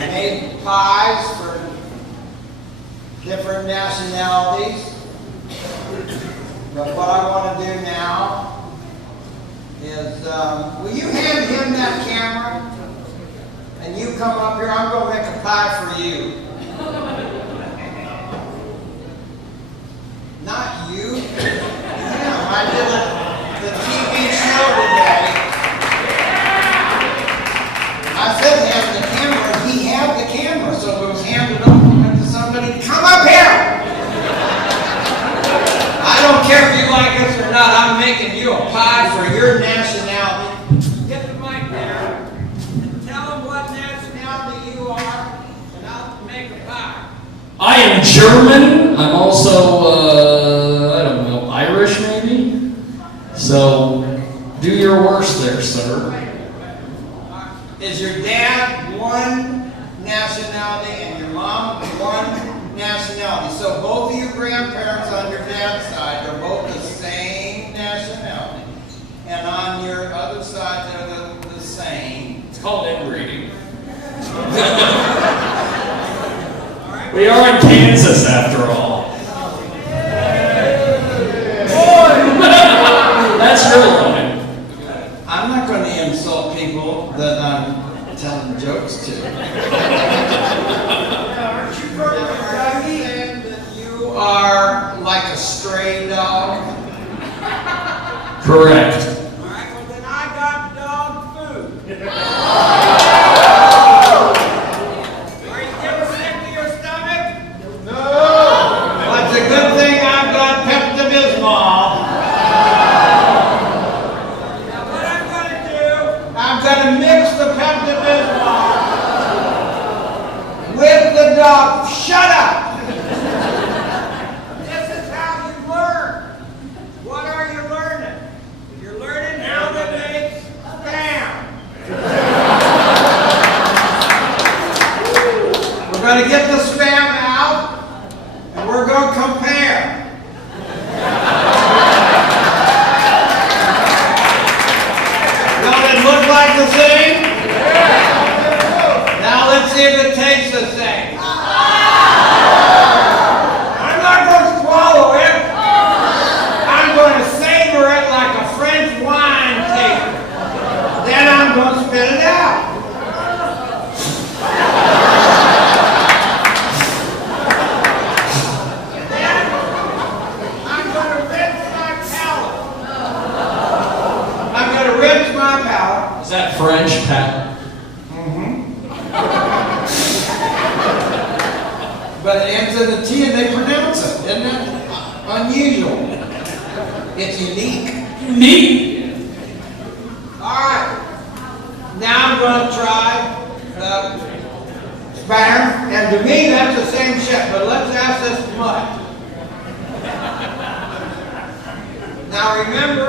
made pies for different nationalities. But what I want to do now is, will you hand him that camera? And you come up here, I'm going to make a pie for you. Not you. Yeah, I did the TV show today. I said have the camera, and he had the camera, so it was handed over to somebody. Come up here! I don't care if you like this or not, I'm making you a pie for your nationality. Get the mic there, and tell them what nationality you are, and I'll make a pie. I am German. I'm also, I don't know, Irish maybe? So, do your worst there, sir. Is your dad one nationality and your mom one nationality? So both of your grandparents on your dad's side are both the same nationality. And on your other side, they're the same. It's called inbreeding. We are in Kansas, after all. That's your line. I'm not going to insult people that I'm telling jokes to. Aren't you saying that you are like a stray dog? Correct. All right, well then I got dog food. Are you getting sick to your stomach? No. Well, it's a good thing I've got Pepto-Bismol. Now what I'm going to do, I'm going to mix the Pepto-Bismol with the dog. Shut up! This is how you learn. What are you learning? You're learning how to make spam. We're going to get the spam out, and we're going to compare. Don't it look like the same? Now let's see if it tastes the same. I'm not going to swallow it. I'm going to savor it like a French wine taster. Then I'm going to spit it out. And then I'm going to rinse my palate. I'm going to rinse my palate. Is that French, Pat? But it ends in a T and they pronounce it. Isn't that unusual? It's unique. Unique? Alright. Now I'm going to try the spam. And to me, that's the same shit. But let's ask this much. Now remember,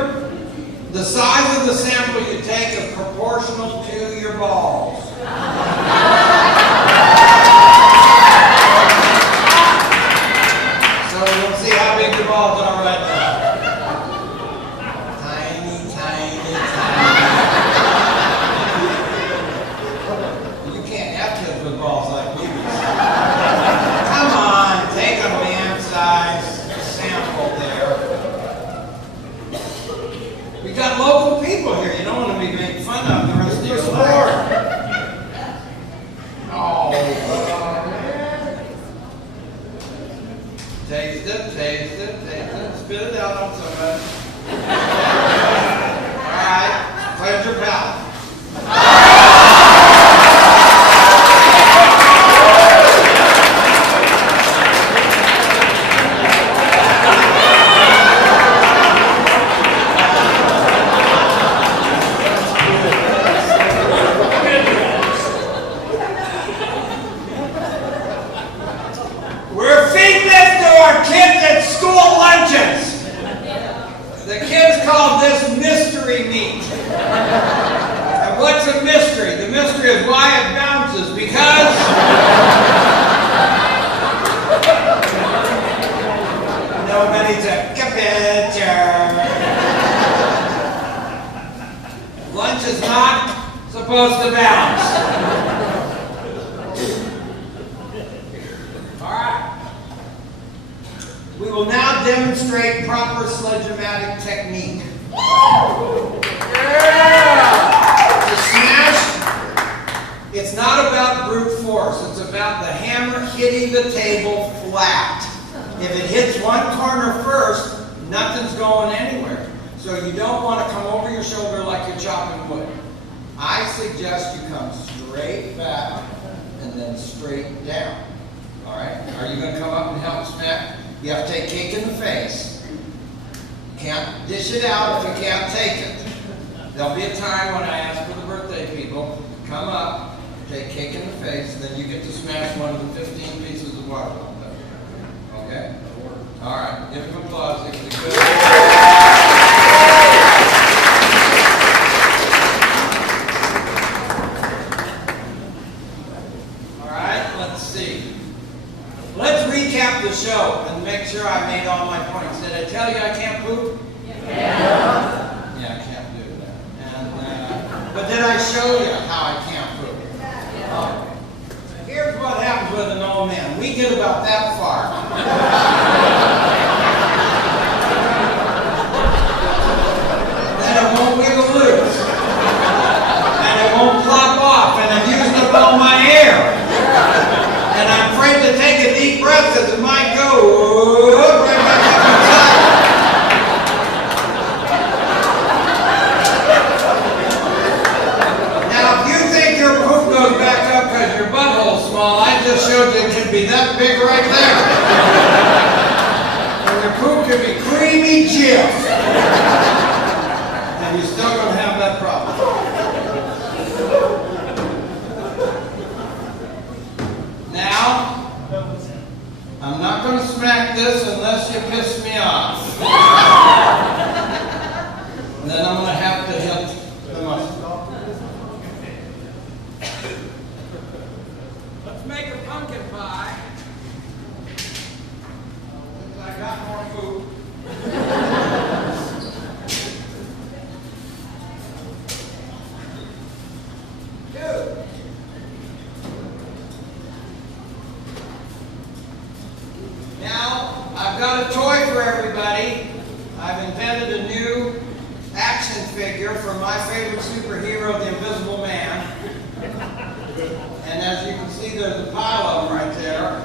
the size of the sample you take is proportional to your balls. So we'll see how big your balls are right now. Tiny, tiny, tiny. You can't have kids with balls like me. Come on, take a man-sized sample there. We got local people here. You don't want to be made fun of the rest of your life. Oh, man. Taste it, taste it, taste it. Spit it out on somebody. All right, cleanse your palate. We're feeding this to our kids at school lunches. The kids call this mystery meat. And what's a mystery? The mystery is why it bounces, because nobody took a picture. Lunch is not supposed to bounce. demonstrate proper Sledge-O-Matic technique. To smash, it's not about brute force. It's about the hammer hitting the table flat. If it hits one corner first, nothing's going anywhere. So you don't want to come over your shoulder like you're chopping wood. I suggest you come straight back and then straight down. All right? Are you going to come up and help smack? You have to take cake in the face. Can't dish it out if you can't take it. There'll be a time when I ask for the birthday people, come up, take cake in the face, then you get to smash one of the 15 pieces of watermelon. Okay? All right. Give him applause. Give him a good. All right. Let's see. Let's recap the show and make sure I made all my points. Did I tell you I can't poop? Yeah, I can't do that. And but did I show you how I can't poop? Yeah. Here's what happens with an old man. We get about that far. Then it won't wiggle loose. And it won't plop off. And I'm using up all my air. And I'm afraid to take a deep breath because it might go right back up inside. Now, if you think your poop goes back up because your butthole's small, I just showed you it can be that big right there. And your poop can be creamy Jim. And you're still going to have that problem. Now, I'm not going to smack this unless you piss me off. And then I'm going to have to hit the mustard. Let's make a pumpkin pie. Since I got more food. Good. Now, I've got a toy for everybody. I've invented a new action figure from my favorite superhero, the Invisible Man. And as you can see, there's a pile of them right there.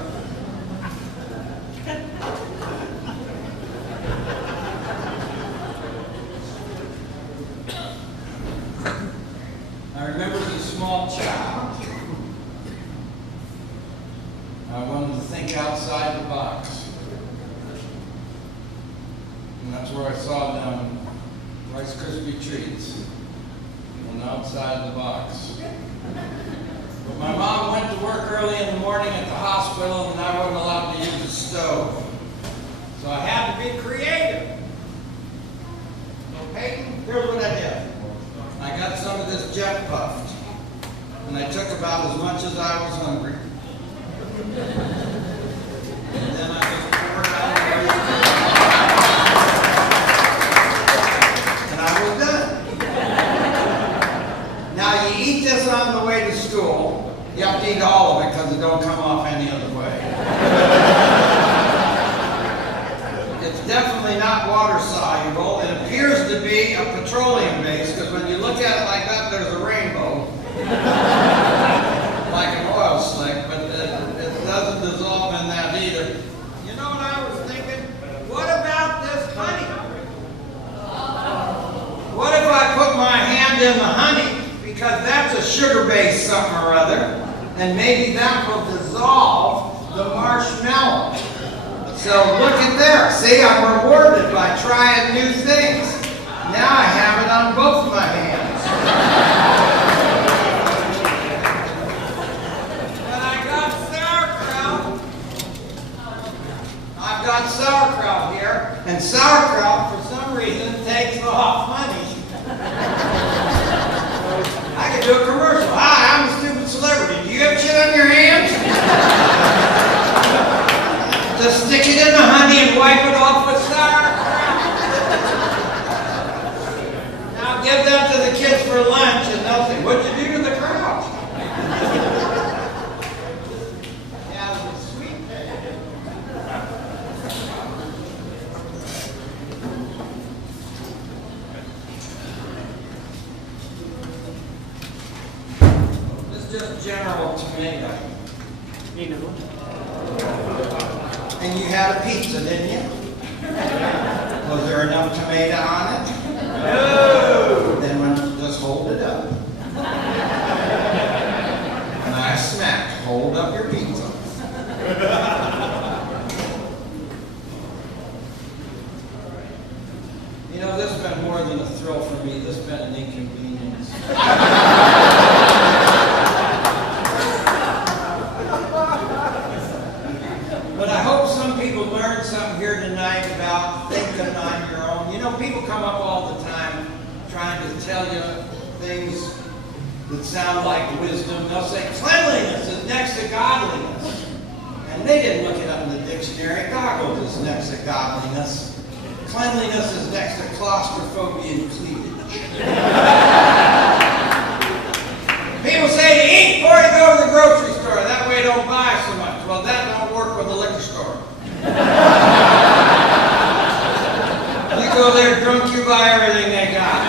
I remember as a small child, I wanted to think outside the box. And that's where I saw them Rice Krispie treats on the outside of the box. But my mom went to work early in the morning at the hospital and I wasn't allowed to use the stove. So I had to be creative. So Peyton, here's what I did. I got some of this jet puffed. And I took about as much as I was hungry. And then I just poured out everything. And I was done. Now you eat this on the way to school. You have to eat all of it because it don't come off any other way. It's definitely not water soluble. It appears to be a petroleum base because when you look at it like that, there's a rainbow. Like an oil slick, but it doesn't dissolve in that either. You know what I was thinking? What about this honey? What if I put my hand in the honey? Because that's a sugar-based something or other, and maybe that will dissolve the marshmallow. So look at there. See, I'm rewarded by trying new things. Now I have it on both my hands. And I got sauerkraut. I've got sauerkraut here, and sauerkraut, for some reason, takes off money. I could do a commercial. Hi, I'm a stupid celebrity. Do you have shit on your hands? Just stick it in the honey and wipe it off with sauerkraut. Now give that to the kids for lunch and they'll say, what'd you do to the kraut? Yeah, it was sweet. general tomato. You know. And you had a pizza, didn't you? Was there enough tomato on it? No! Then just hold it up. Nice smack. Hold up your pizza. You know, this has been more than a thrill for me. This has been an inconvenience. But I hope some people learned something here tonight about thinking on your own. You know, people come up all the time trying to tell you things that sound like wisdom. They'll say cleanliness is next to godliness. And they didn't look it up in the dictionary. Goggles is next to godliness. Cleanliness is next to claustrophobia and cleavage. People say to eat before you go to the grocery store. That way you don't buy so much. Well, that don't work with the liquor store. You go there drunk, you buy everything they got.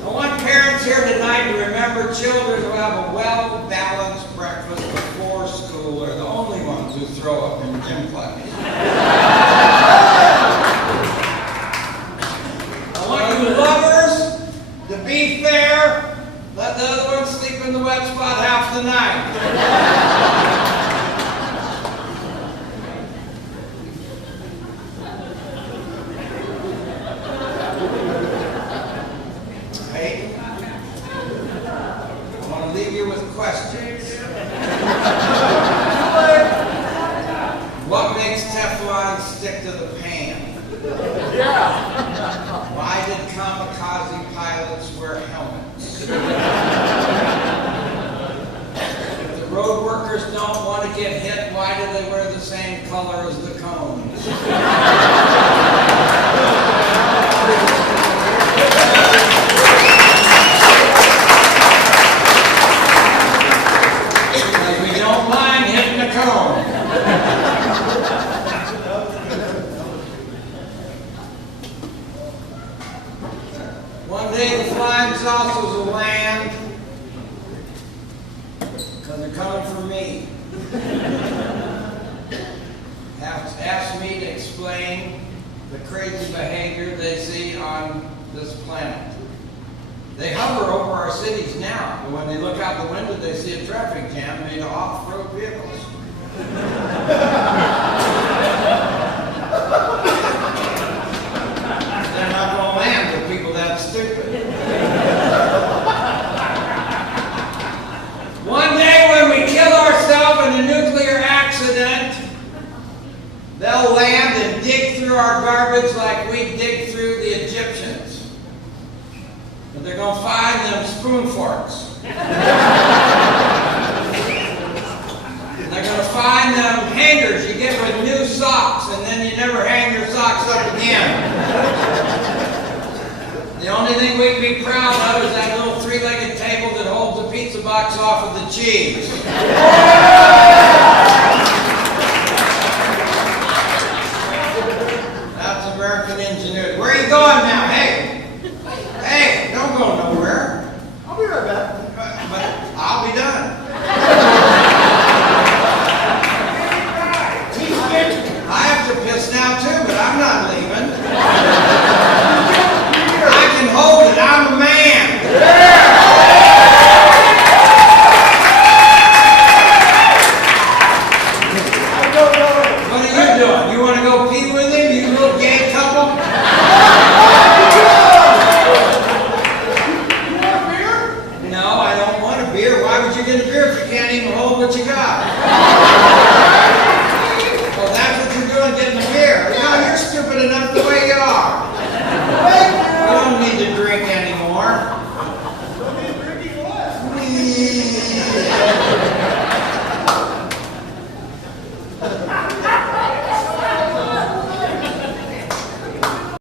I want parents here tonight to remember children who have a well-balanced breakfast before school are the only ones who throw up in gym class. I want you lovers to be fair. Let the other one sleep in the wet spot half the night. Hey, I want to leave you with questions. What makes Teflon stick to the pan? Why did kamikaze pilots wear helmets? If the road workers don't want to get hit, why do they wear the same color as the cones? Because we don't mind hitting the cone. One day the flying saucers will land because they're coming for me. Ask me to explain the crazy behavior they see on this planet. They hover over our cities now, but when they look out the window, they see a traffic jam made of off-road vehicles. They're not going to land with people that stupid. One day when we kill ourselves in a nuclear accident, they'll land and dig through our garbage like we dig through the Egyptians. But they're going to find them spoon forks. They're going to find them hangers you get with new socks, and then you never hang your socks up again. The only thing we can be proud of is that little three-legged table that holds the pizza box off of the cheese. That's American ingenuity. Where are you going now? Hey! Hey, don't go nowhere. I'll be right back.